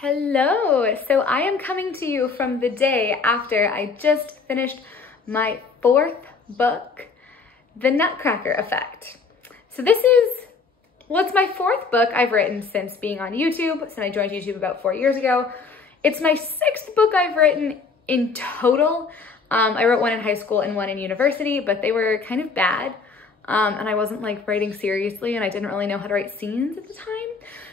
Hello! So I am coming to you from the day after I just finished my fourth book, The Nutcracker Effect. So this is, well, it's my fourth book I've written since being on YouTube, since I joined YouTube about 4 years ago. It's my sixth book I've written in total. I wrote one in high school and one in university, but they were kind of bad. And I wasn't like writing seriously and I didn't really know how to write scenes at the time.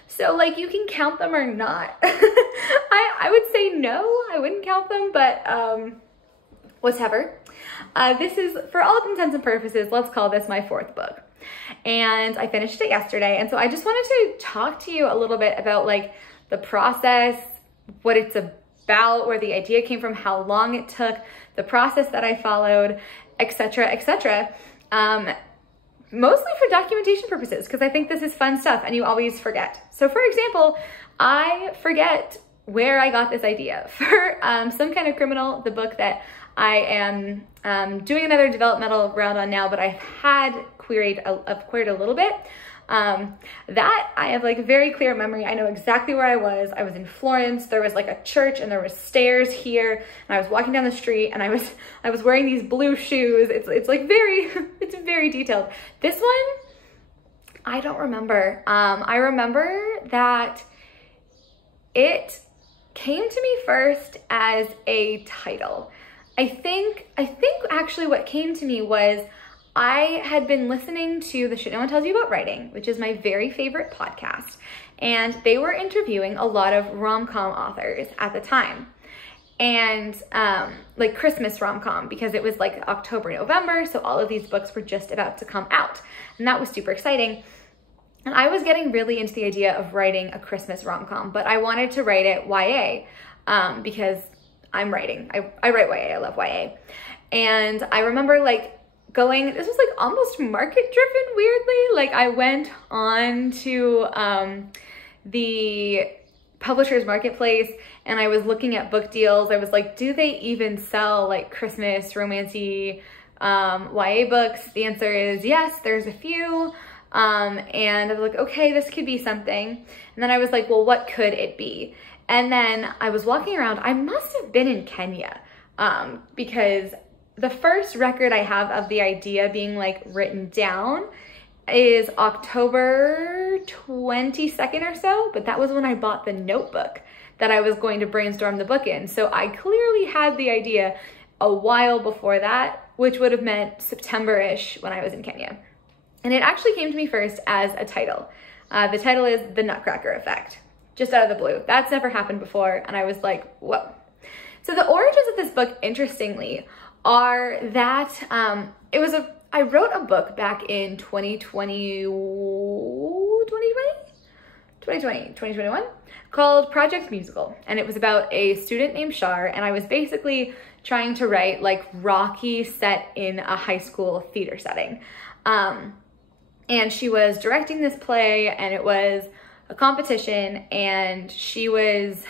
So like you can count them or not. I would say no, I wouldn't count them, but whatever. This is, for all intents and purposes, let's call this my fourth book. And I finished it yesterday. And so I just wanted to talk to you a little bit about like the process, what it's about, where the idea came from, how long it took, the process that I followed, etc., etc. Mostly for documentation purposes, because I think this is fun stuff and you always forget. So for example, I forget where I got this idea for Some Kind of Criminal, the book that I am doing another developmental round on now, but I've had queried a little bit. That I have like very clear memory. I know exactly where I was. I was in Florence. There was like a church and there was stairs here, and I was walking down the street and I was wearing these blue shoes. It's like very, it's very detailed. This one, I don't remember. I remember that it came to me first as a title. I think actually what came to me was I had been listening to The Shit No One Tells You About Writing, which is my very favorite podcast, and they were interviewing a lot of rom-com authors at the time, and like Christmas rom-com, because it was like October, November, so all of these books were just about to come out, and that was super exciting. And I was getting really into the idea of writing a Christmas rom-com, but I wanted to write it YA because I'm writing. I write YA, I love YA. And I remember like this was like almost market driven, weirdly. Like I went on to the publisher's marketplace and I was looking at book deals. I was like, do they even sell like Christmas romancy YA books? The answer is yes, there's a few. And I was like, okay, this could be something. And then I was like, well, what could it be? And then I was walking around. I must have been in Kenya because the first record I have of the idea being like written down is October 22nd or so, but that was when I bought the notebook that I was going to brainstorm the book in. So I clearly had the idea a while before that, which would have meant September-ish when I was in Kenya. And it actually came to me first as a title. The title is The Nutcracker Effect, just out of the blue. That's never happened before, and I was like, whoa. So the origins of this book, interestingly, are that I wrote a book back in 2021 called Project Musical, and it was about a student named Shar, and I was basically trying to write like Rocky set in a high school theater setting. And she was directing this play, and it was a competition, and she was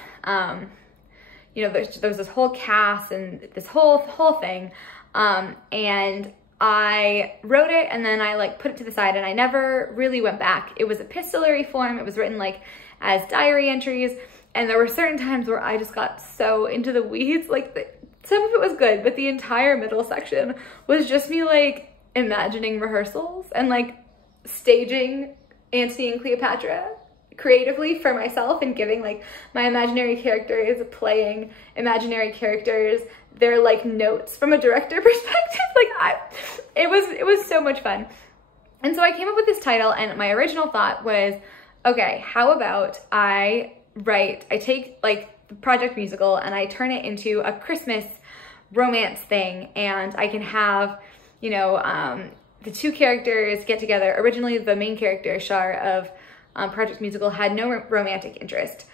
you know, there was this whole cast and this whole thing, and I wrote it and then I like put it to the side and I never really went back. It was epistolary form. It was written like as diary entries, and there were certain times where I just got so into the weeds. Like some of it was good, but the entire middle section was just me like imagining rehearsals and like staging Antony and Cleopatra creatively for myself and giving like my imaginary characters playing imaginary characters their like notes from a director perspective. Like it was so much fun. And so I came up with this title, and my original thought was, okay, how about I take like the Project Musical and I turn it into a Christmas romance thing, and I can have, you know, the two characters get together. Originally the main character, Shar, of Project Musical, had no romantic interest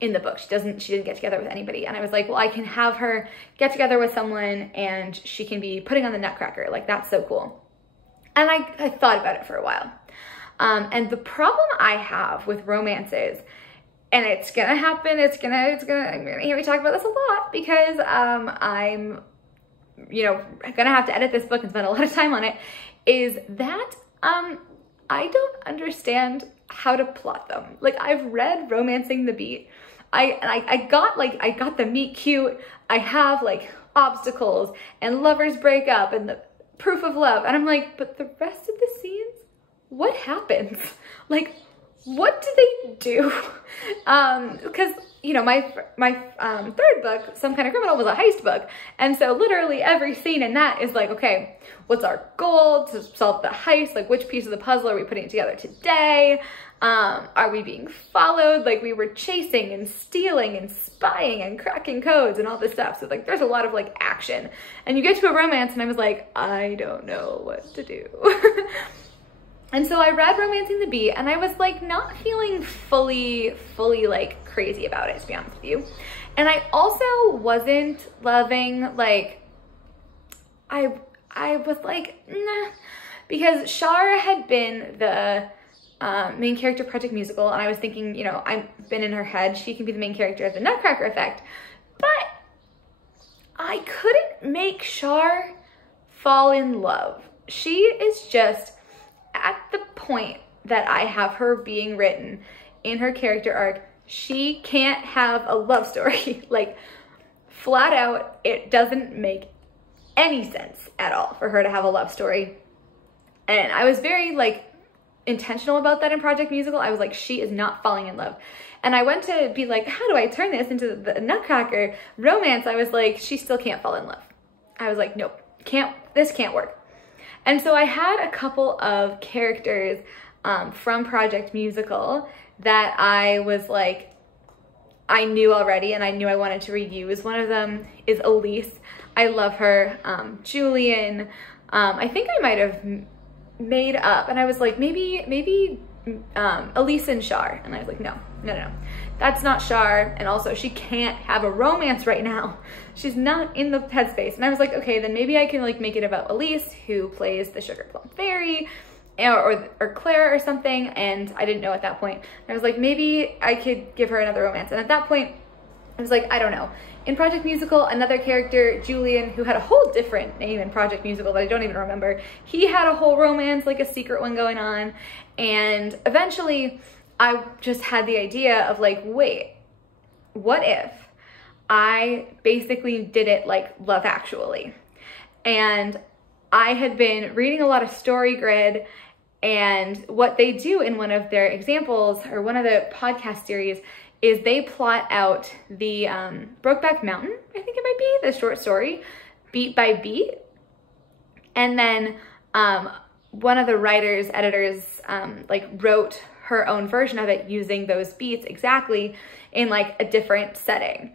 in the book. She didn't get together with anybody. And I was like, well, I can have her get together with someone and she can be putting on the Nutcracker. Like, that's so cool. And I thought about it for a while. And the problem I have with romances, and it's gonna happen, I'm gonna hear me talk about this a lot because I'm, you know, gonna have to edit this book and spend a lot of time on it, is that I don't understand how to plot them. Like, I've read Romancing the Beat. I got the meet cute. I have like obstacles and lovers break up and the proof of love. And I'm like, but the rest of the scenes, what happens? Like, what do they do? Because, you know, my third book, Some Kind of Criminal, was a heist book. And so literally every scene in that is like, okay, what's our goal to solve the heist? Like, which piece of the puzzle are we putting together today? Are we being followed? Like, we were chasing and stealing and spying and cracking codes and all this stuff. So like, there's a lot of like action. And you get to a romance and I was like, I don't know what to do. And so I read Romancing the Beat and I was like not feeling fully like crazy about it, to be honest with you. And I also wasn't loving, like, I was like, nah, because Shar had been the main character Project Musical, and I was thinking, you know, I've been in her head, she can be the main character of the Nutcracker Effect, but I couldn't make Shar fall in love. She is just at the point that I have her being written in her character arc. She can't have a love story. Like, flat out, it doesn't make any sense at all for her to have a love story. And I was very like intentional about that in Project Musical. I was like, she is not falling in love. And I went to be like, how do I turn this into the Nutcracker romance? I was like, she still can't fall in love. I was like, nope, this can't work. And so I had a couple of characters from Project Musical that I was like, I knew already and I knew I wanted to reuse. One of them is Elise. I love her. Julian, I think I might have made up, and I was like, maybe Elise and Shar. And I was like, no, that's not Shar. And also she can't have a romance right now. She's not in the headspace. And I was like, okay, then maybe I can like make it about Elise, who plays the Sugar Plum Fairy, or Claire or something. And I didn't know at that point. I was like, maybe I could give her another romance. And at that point, I was like, I don't know. In Project Musical, another character, Julian, who had a whole different name in Project Musical that I don't even remember, he had a whole romance, like a secret one going on. And eventually I just had the idea of like, wait, what if I basically did it like Love Actually? And I had been reading a lot of StoryGrid, and what they do in one of their examples, or one of the podcast series, is they plot out the Brokeback Mountain, I think it might be, the short story, beat by beat. And then one of the writers, editors, like wrote her own version of it using those beats exactly in like a different setting.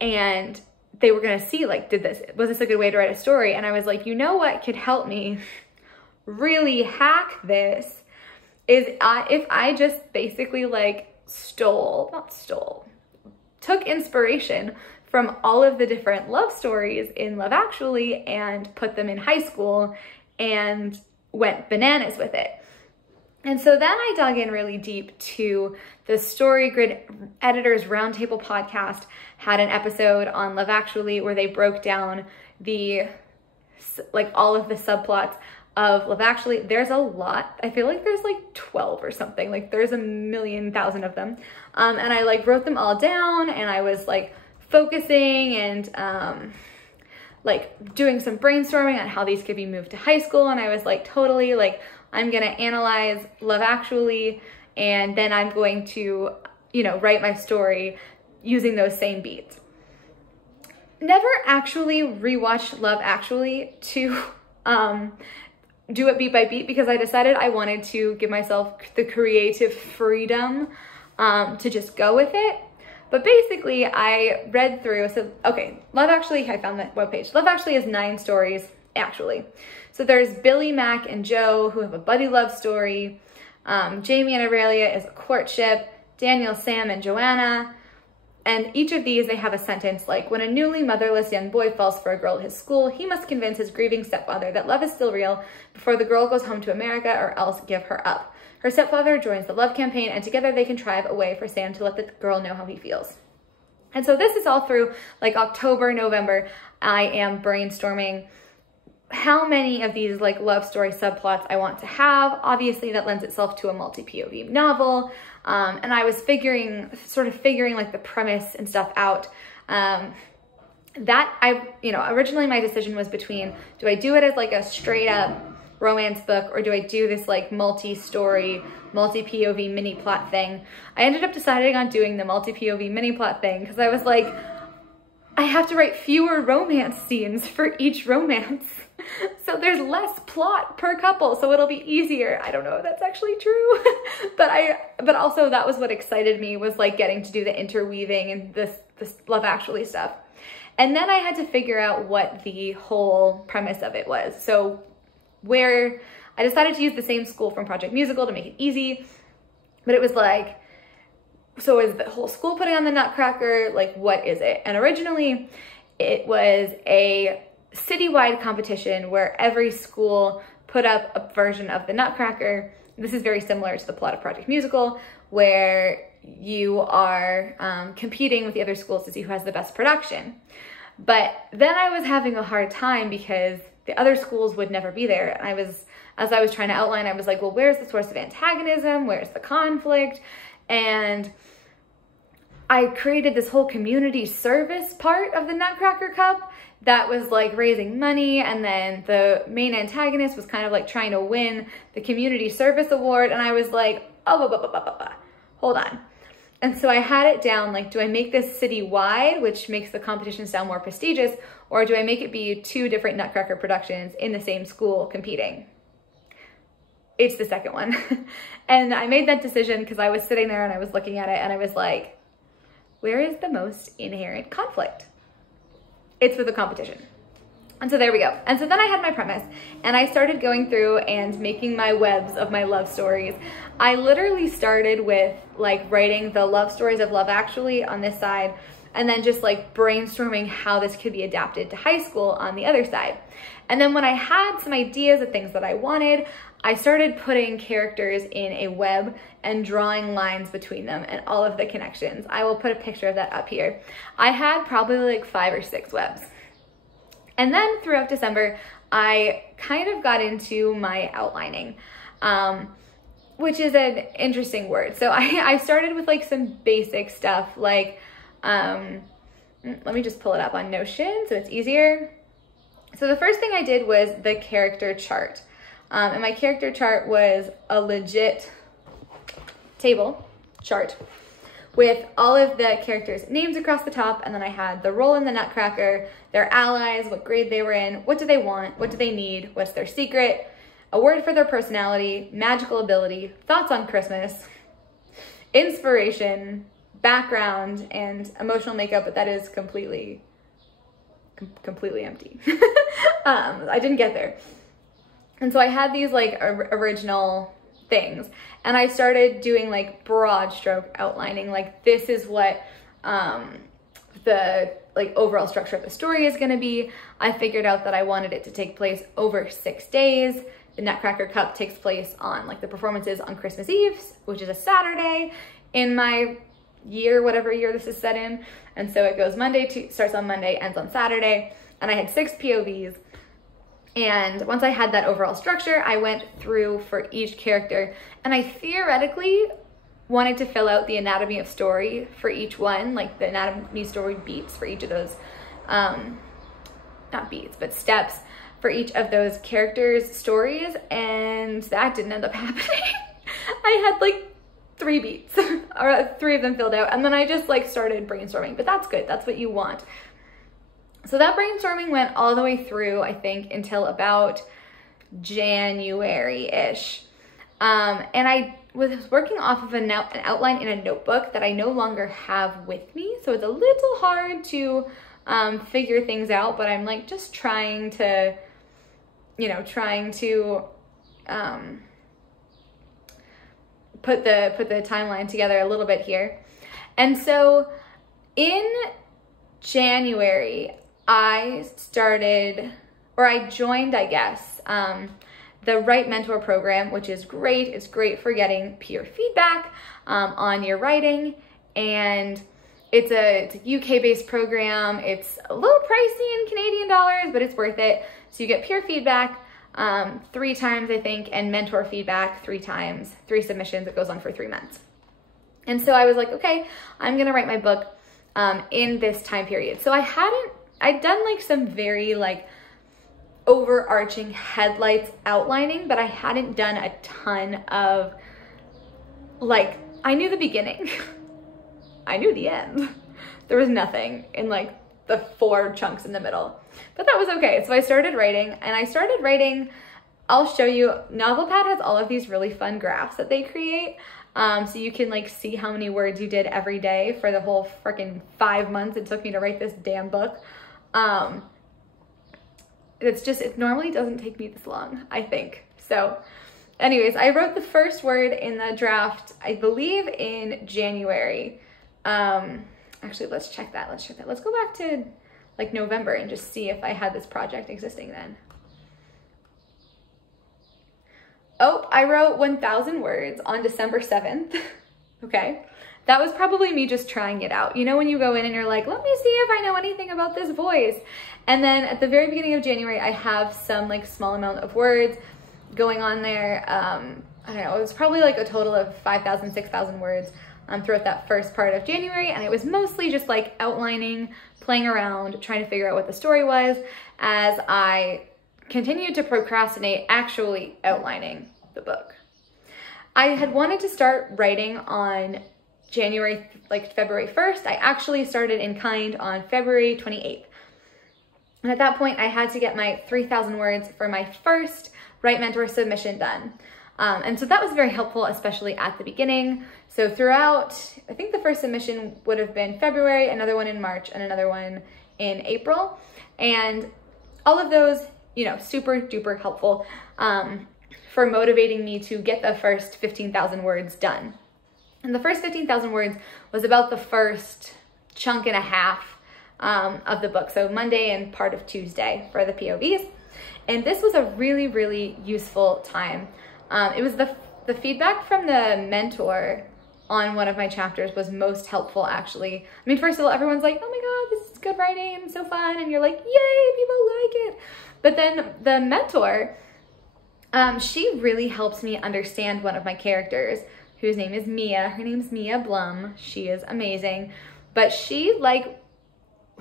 And they were gonna see like, was this a good way to write a story? And I was like, you know what could help me really hack this is if I just basically like took inspiration from all of the different love stories in Love Actually and put them in high school and went bananas with it. And so then I dug in really deep to the StoryGrid Editors Roundtable podcast, had an episode on Love Actually where they broke down the, like, all of the subplots of Love Actually. There's a lot. I feel like there's like 12 or something. Like, there's a million thousand of them. And I like wrote them all down, and I was like focusing and like doing some brainstorming on how these could be moved to high school. And I was like, totally, like, I'm gonna analyze Love Actually, and then I'm going to, you know, write my story using those same beats. Never actually rewatched Love Actually to do it beat by beat, because I decided I wanted to give myself the creative freedom to just go with it. But basically I read through, so okay, Love Actually, I found the webpage. Love Actually has 9 stories, actually. So there's Billy, Mac, and Joe, who have a buddy love story. Jamie and Aurelia is a courtship. Daniel, Sam, and Joanna. And each of these, they have a sentence like, when a newly motherless young boy falls for a girl at his school, he must convince his grieving stepfather that love is still real before the girl goes home to America, or else give her up. Her stepfather joins the love campaign, and together they contrive a way for Sam to let the girl know how he feels. And so this is all through like October, November. I am brainstorming how many of these like love story subplots I want to have. Obviously that lends itself to a multi-POV novel. And I was sort of figuring like the premise and stuff out. Originally my decision was between, do I do it as like a straight up romance book, or do I do this like multi-story, multi-POV mini plot thing? I ended up deciding on doing the multi-POV mini plot thing because I was like, I have to write fewer romance scenes for each romance. So there's less plot per couple, so it'll be easier. I don't know if that's actually true, but also that was what excited me, was like getting to do the interweaving and this Love Actually stuff. And then I had to figure out what the whole premise of it was. So where I decided to use the same school from Project Musical to make it easy, but it was like, so is the whole school putting on the Nutcracker? Like, what is it? And originally it was a citywide competition where every school put up a version of the Nutcracker. This is very similar to the plot of Project Musical, where you are competing with the other schools to see who has the best production. But then I was having a hard time because the other schools would never be there. And as I was trying to outline, I was like, well, where's the source of antagonism? Where's the conflict? And I created this whole community service part of the Nutcracker Cup that was like raising money, and then the main antagonist was kind of like trying to win the community service award, and I was like, hold on. And so I had it down like, do I make this citywide, which makes the competition sound more prestigious, or do I make it be two different Nutcracker productions in the same school competing? It's the second one. And I made that decision because I was sitting there and I was looking at it and I was like, where is the most inherent conflict? It's with the competition. And so there we go. And so then I had my premise and I started going through and making my webs of my love stories. I literally started with like writing the love stories of Love Actually on this side, and then just like brainstorming how this could be adapted to high school on the other side. And then when I had some ideas of things that I wanted, I started putting characters in a web and drawing lines between them and all of the connections. I will put a picture of that up here. I had probably like 5 or 6 webs. And then throughout December, I kind of got into my outlining, which is an interesting word. So I started with like some basic stuff, like, let me just pull it up on Notion so it's easier. So the first thing I did was the character chart. And my character chart was a legit table chart with all of the characters' names across the top, and then I had the role in the Nutcracker, their allies, what grade they were in, what do they want, what do they need, what's their secret, a word for their personality, magical ability, thoughts on Christmas, inspiration, background, and emotional makeup, but that is completely empty. I didn't get there. And so I had these like original things, and I started doing like broad stroke outlining, like this is what the like overall structure of the story is going to be. I figured out that I wanted it to take place over 6 days. The Nutcracker Cup takes place on like the performances on Christmas Eve, which is a Saturday in my year, whatever year this is set in. And so it goes starts on Monday, ends on Saturday. And I had 6 POVs. And once I had that overall structure, I went through for each character, and I theoretically wanted to fill out the anatomy of story for each one, like the anatomy story beats for each of those, not beats, but steps for each of those characters' stories, and that didn't end up happening. I had like 3 beats, or 3 of them filled out, and then I just like started brainstorming, but that's good, that's what you want. So that brainstorming went all the way through, I think, until about January-ish. And I was working off of an outline in a notebook that I no longer have with me. So it's a little hard to figure things out, but I'm like just trying to put the timeline together a little bit here. And so in January, I joined, I guess, the Write Mentor program, which is great. It's great for getting peer feedback on your writing. And It's a UK-based program. It's a little pricey in Canadian dollars, but it's worth it. So you get peer feedback 3 times, I think, and mentor feedback 3 times, 3 submissions. It goes on for 3 months. And so I was like, okay, I'm gonna write my book in this time period. So I'd done like some very like overarching headlights outlining, but I hadn't done a ton of like, I knew the beginning. I knew the end. There was nothing in like the 4 chunks in the middle, but that was okay. So I started writing, I'll show you, NovelPad has all of these really fun graphs that they create. So you can like see how many words you did every day for the whole freaking 5 months it took me to write this damn book. It normally doesn't take me this long, I think. So anyways, I wrote the first word in the draft, I believe in January. Actually, let's check that. Let's go back to like November and just see if I had this project existing then. Oh, I wrote 1,000 words on December 7th. Okay. That was probably me just trying it out. You know, when you go in and you're like, let me see if I know anything about this voice. And then at the very beginning of January, I have some like small amount of words going on there. I don't know, it was probably like a total of 5,000, 6,000 words throughout that first part of January. And it was mostly just like outlining, playing around, trying to figure out what the story was as I continued to procrastinate actually outlining the book. I had wanted to start writing on February 1st. I actually started in kind on February 28th. And at that point, I had to get my 3,000 words for my first Write Mentor submission done. And so that was very helpful, especially at the beginning. So throughout, I think the first submission would have been February, another one in March, and another one in April. And all of those, you know, super duper helpful for motivating me to get the first 15,000 words done. And the first 15,000 words was about the first chunk and a half of the book. So Monday and part of Tuesday for the POVs. And this was a really, really useful time. It was the feedback from the mentor on one of my chapters was most helpful, actually. I mean, first of all, everyone's like, oh my God, this is good writing and so fun. And you're like, yay, people like it. But then the mentor, she really helps me understand one of my characters, whose name is Mia. Her name's Mia Blum. She is amazing. But she, like,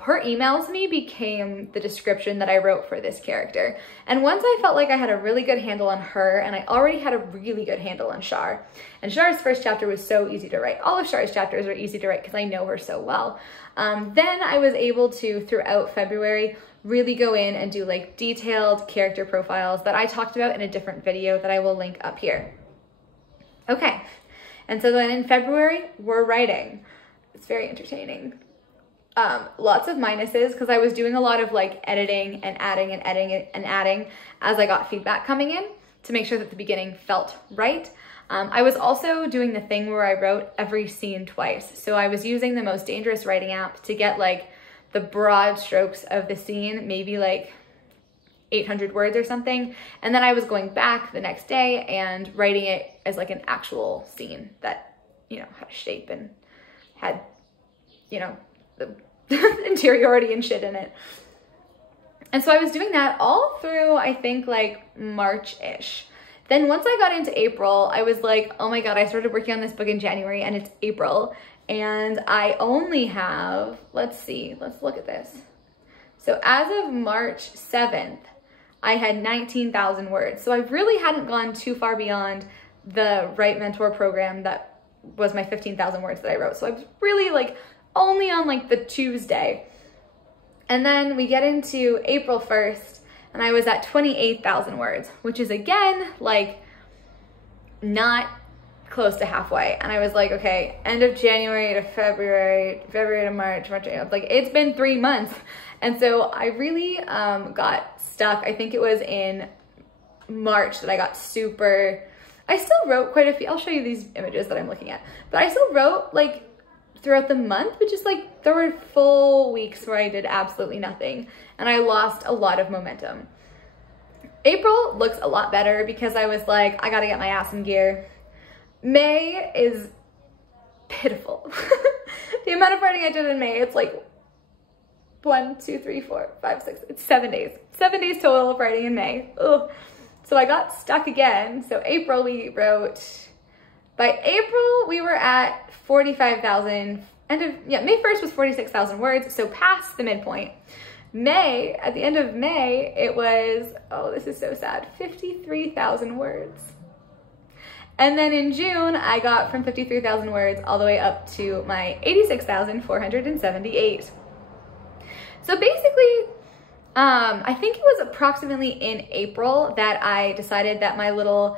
her email to me became the description that I wrote for this character. And once I felt like I had a really good handle on her, and I already had a really good handle on Shar. And Shar's first chapter was so easy to write. All of Shar's chapters are easy to write because I know her so well. Then I was able to, throughout February, really go in and do like detailed character profiles that I talked about in a different video that I will link up here. Okay. And so then in February, we're writing. It's very entertaining. Lots of minuses because I was doing a lot of like editing and adding and editing and adding as I got feedback coming in to make sure that the beginning felt right. I was also doing the thing where I wrote every scene twice. So I was using the Most Dangerous Writing app to get like the broad strokes of the scene, maybe like 800 words or something. And then I was going back the next day and writing it as like an actual scene that, you know, had a shape and had, you know, the interiority and shit in it. And so I was doing that all through, I think, like March-ish. Then once I got into April, I was like, oh my God, I started working on this book in January and it's April. And I only have, let's see, let's look at this. So as of March 7th, I had 19,000 words. So I really hadn't gone too far beyond the Write Mentor program that was my 15,000 words that I wrote. So I was really like only on like the Tuesday. And then we get into April 1st and I was at 28,000 words, which is again, like not close to halfway. And I was like, okay, end of January to February, February to March, like it's been 3 months. And so I really got stuck. I think it was in March that I got super, I still wrote quite a few, I'll show you these images that I'm looking at, but I still wrote like throughout the month, but just like there were full weeks where I did absolutely nothing and I lost a lot of momentum. April looks a lot better because I was like, I gotta get my ass in gear. May is pitiful. The amount of writing I did in May, it's like 1, 2, 3, 4, 5, 6, it's 7 days. 7 days total of writing in May. Ugh. So I got stuck again. So April we wrote, by April we were at 45,000, May 1st was 46,000 words, so past the midpoint. May, at the end of May, it was, oh, this is so sad, 53,000 words. And then in June, I got from 53,000 words all the way up to my 86,478. So basically, I think it was approximately in April that I decided that my little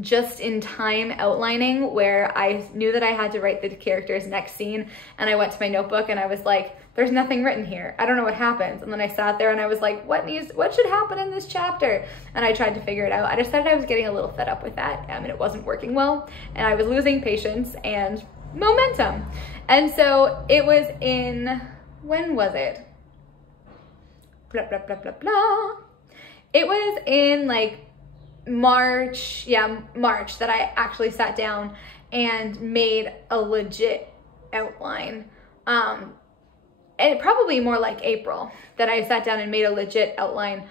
just-in-time outlining, where I knew that I had to write the character's next scene, and I went to my notebook and I was like, there's nothing written here. I don't know what happens. And then I sat there and I was like, what should happen in this chapter? And I tried to figure it out. I decided I was getting a little fed up with that, and it wasn't working well, and I was losing patience and momentum. And so it was in, when was it? Blah, blah, blah, blah, blah. It was in like March, March, that I actually sat down and made a legit outline. And probably more like April that I sat down and made a legit outline,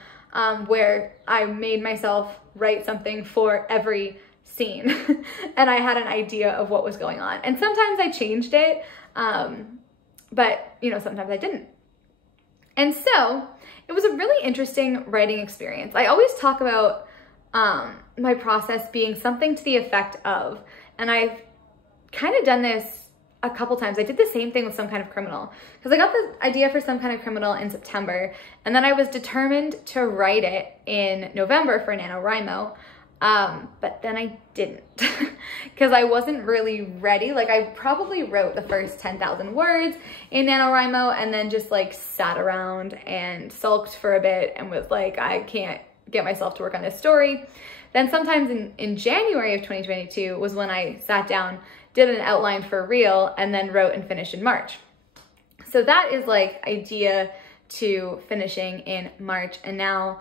where I made myself write something for every scene and I had an idea of what was going on. And sometimes I changed it, but you know, sometimes I didn't. And so it was a really interesting writing experience. I always talk about my process being something to the effect of, and I've kind of done this a couple times. I did the same thing with Some Kind of Criminal, because I got the idea for Some Kind of Criminal in September, and then I was determined to write it in November for NaNoWriMo, but then I didn't because I wasn't really ready. Like, I probably wrote the first 10,000 words in NaNoWriMo and then just like sat around and sulked for a bit and was like, I can't get myself to work on this story. Then sometimes in January of 2022 was when I sat down, did an outline for real, and then wrote and finished in March. So that is like idea to finishing in March, and now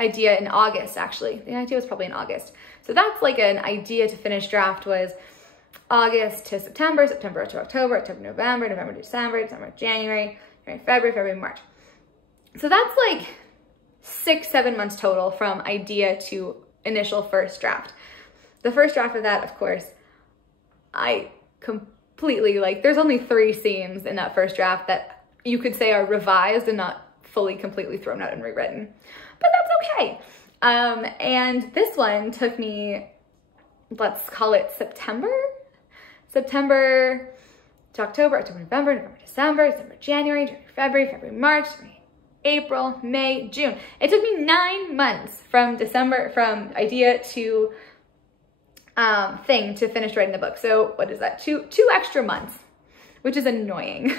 idea in August, actually. The idea was probably in August. So that's like an idea to finish draft was August to September, September to October, October to November, November to December, December to January, February, February, March. So that's like 6-7 months total from idea to initial first draft. The first draft of that, of course, I completely, like, there's only 3 scenes in that first draft that you could say are revised and not fully completely thrown out and rewritten, but that's okay. And this one took me, let's call it September to October, October, November, November, December, January, February, February, March, April, May, June. It took me 9 months from idea to thing to finish writing the book. So what is that? Two extra months, which is annoying.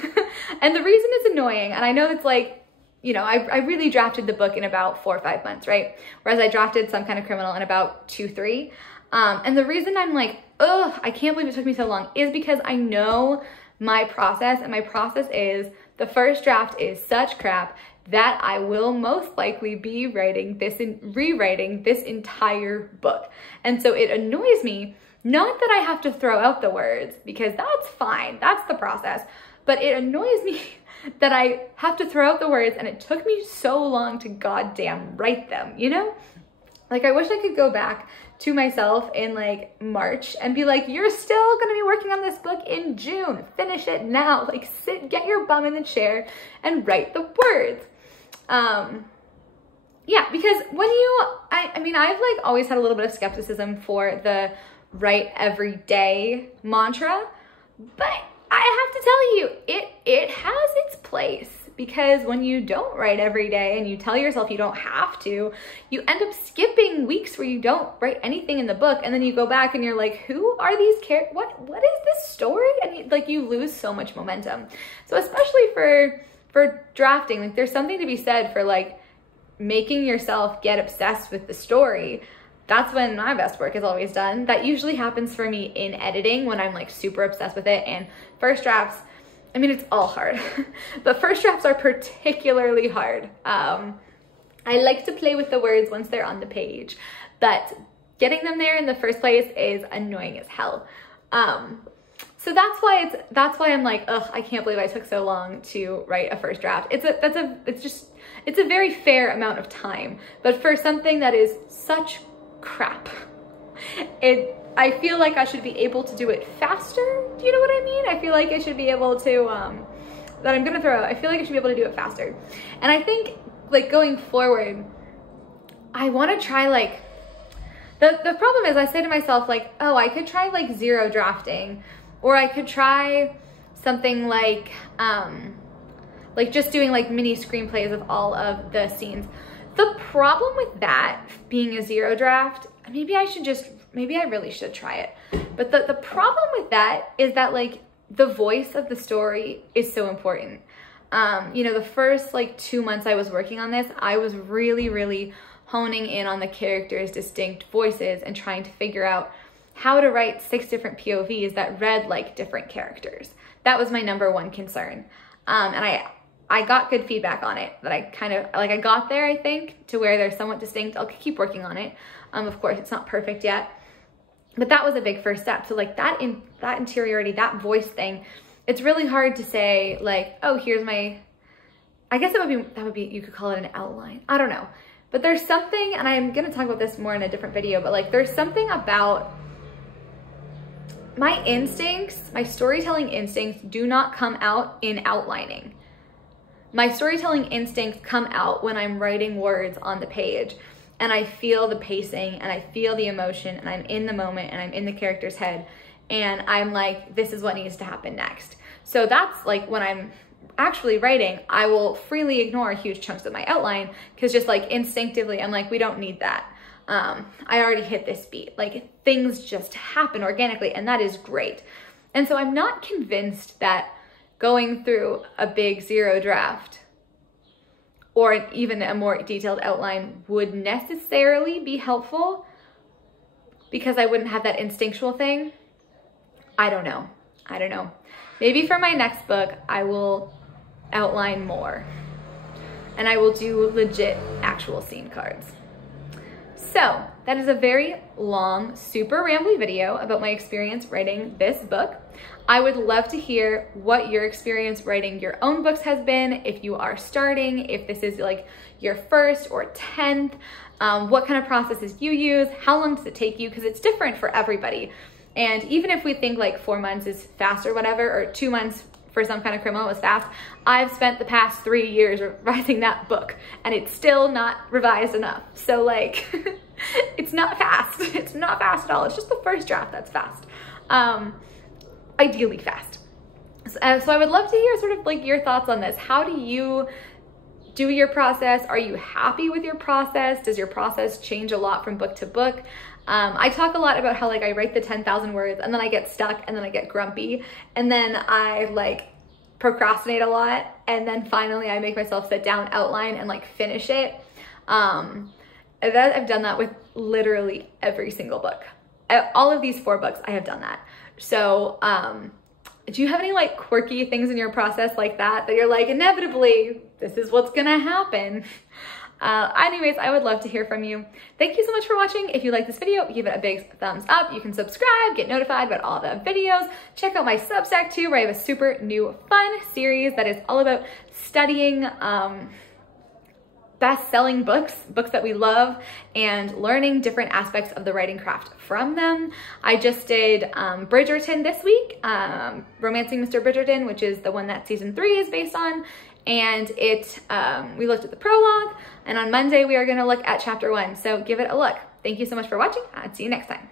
And the reason it's annoying, and I know it's like, you know, I really drafted the book in about 4 or 5 months, right? Whereas I drafted Some Kind of Criminal in about 2-3. And the reason I'm like, ugh, I can't believe it took me so long is because I know my process, and my process is the first draft is such crap that I will most likely be rewriting this entire book. And so it annoys me, not that I have to throw out the words, because that's fine, that's the process, but it annoys me that I have to throw out the words and it took me so long to goddamn write them, you know? Like, I wish I could go back to myself in like March and be like, you're still gonna be working on this book in June, finish it now, like get your bum in the chair and write the words. Yeah, because when I mean, I've like always had a little bit of skepticism for the write every day mantra, but I have to tell you, it has its place, because when you don't write every day and you tell yourself you don't have to, you end up skipping weeks where you don't write anything in the book, and then you go back and you're like, who are these characters? What is this story? And you lose so much momentum. So especially for drafting, like, there's something to be said for like making yourself get obsessed with the story. That's when my best work is always done. That usually happens for me in editing, when I'm like super obsessed with it. And first drafts, I mean, it's all hard, but first drafts are particularly hard. I like to play with the words once they're on the page, but getting them there in the first place is annoying as hell. So So that's why I'm like, ugh, I can't believe I took so long to write a first draft. It's a very fair amount of time, but for something that is such crap, I feel like I should be able to do it faster. Do you know what I mean? I feel like I should be able to, that I'm gonna throw out, I feel like I should be able to do it faster. And I think like going forward, I wanna try like, the problem is I say to myself like, oh, I could try like zero drafting, or I could try something like just doing like mini screenplays of all of the scenes. The problem with that being a zero draft, maybe I really should try it. But the problem with that is that like the voice of the story is so important. You know, the first like 2 months I was working on this, I was really honing in on the characters' distinct voices and trying to figure out how to write 6 different POVs that read like different characters. That was my #1 concern. And I got good feedback on it, that I kind of, like I got there, I think, to where they're somewhat distinct. I'll keep working on it. Of course, it's not perfect yet, but that was a big first step. So like that interiority, that voice thing, it's really hard to say like, oh, here's my, I guess that would be, you could call it an outline. I don't know. But there's something, and I'm gonna talk about this more in a different video, but like there's something about my instincts, my storytelling instincts do not come out in outlining. My storytelling instincts come out when I'm writing words on the page and I feel the pacing and I feel the emotion and I'm in the moment and I'm in the character's head and I'm like, this is what needs to happen next. So that's like when I'm actually writing, I will freely ignore huge chunks of my outline because just like instinctively, I'm like, we don't need that. I already hit this beat. Like things just happen organically and that is great. And so I'm not convinced that going through a big zero draft or even a more detailed outline would necessarily be helpful because I wouldn't have that instinctual thing. I don't know. Maybe for my next book, I will outline more and I will do legit actual scene cards. So that is a very long, super rambly video about my experience writing this book. I would love to hear what your experience writing your own books has been, if you are starting, if this is like your first or 10th, what kind of processes you use, how long does it take you, because it's different for everybody. And even if we think like 4 months is fast or whatever, or 2 months for Some Kind of Criminal was fast, I've spent the past 3 years revising that book and it's still not revised enough. So like, it's not fast. It's not fast at all. It's just the first draft that's fast. Ideally fast. So I would love to hear sort of like your thoughts on this. How do you do your process? Are you happy with your process? Does your process change a lot from book to book? I talk a lot about how like I write the 10,000 words and then I get stuck and then I get grumpy and then I like procrastinate a lot and then finally I make myself sit down, outline and like finish it. I've done that with literally every single book. All of these 4 books, I have done that. So do you have any like quirky things in your process like that you're like, inevitably, this is what's gonna happen? Anyways, I would love to hear from you. Thank you so much for watching. If you like this video, give it a big thumbs up. You can subscribe, get notified about all the videos. Check out my Substack too, where I have a super new fun series that is all about studying best-selling books that we love and learning different aspects of the writing craft from them. I just did Bridgerton this week, Romancing Mr. Bridgerton, which is the one that season 3 is based on. And we looked at the prologue, and on Monday we are gonna look at chapter 1. So give it a look. Thank you so much for watching. I'll see you next time.